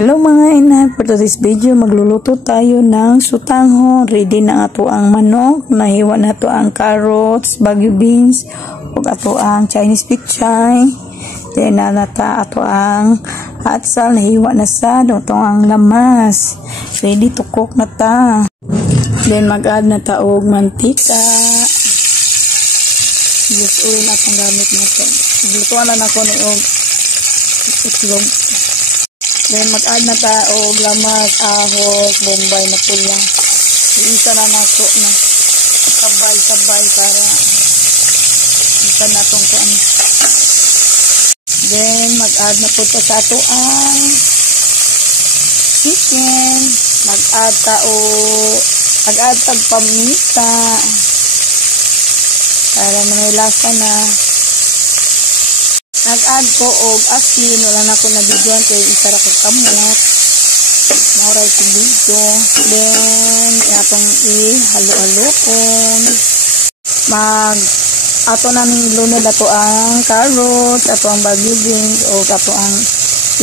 Hello mga inad, for today's video magluluto tayo ng sutanghon. Ready na ato ang manok, nahiwa na to ang carrots, bagyo beans, ug ato ang Chinese pichay. Then nata ato ang hatsal, nahiwa na sa ito ang lamas. Ready to cook na ta. Then mag-add na ta og mantika. Use oil atong gamit nato. Lutuan na nako ni og itlog. Then mag-add na ta og lamas, ahos, bombay na pula. Isa na nako na sabay-sabay para isa na tong kuan. Then mag-add na po ta sa ato ang chicken. Mag-add ta paminta para may lasa na. Nag-add ko og asin, wala na ko nabidyoan kay isa ra ko kamot. Mauray ko video. Then atong ihalo-halokon. Ato naming lunod ato ang carrots, ato ang bagyo beans, o ato ang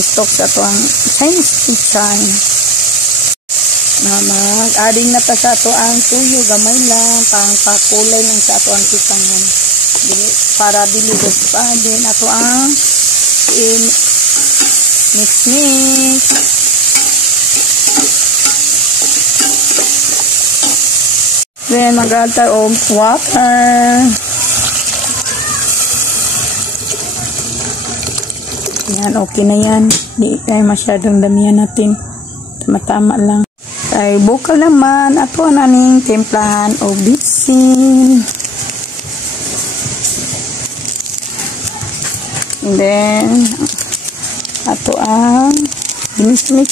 stock sa ato ang Chinese pichay. Mag-adding na pa sa ato ang tuyo, gamay lang, pang pakulay lang sa ato ang sutanghon. Para diligos pa din ato ang mix. Then mag-add tayo og water. Yan, okay na yan. Di ay masyadong damihan natin. Tama-tama lang. Ay bukal naman ato naning templahan o bitsin. And then ato ang mix.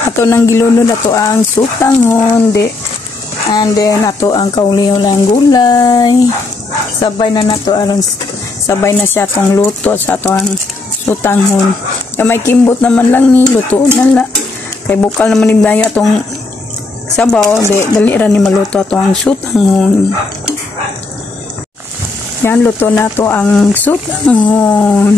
Ato nang gilunod ato ang sutanghon, and then ato ang kauliw lang gulay. Sabay na siya atong luto sa ato ang sutanghon. May kimbot naman lang ni luto na la. Kay bukal naman ni bayo atong sabaw, dali ra ni maluto ato ang sutanghon. Yan, luto na to ang sutanghon.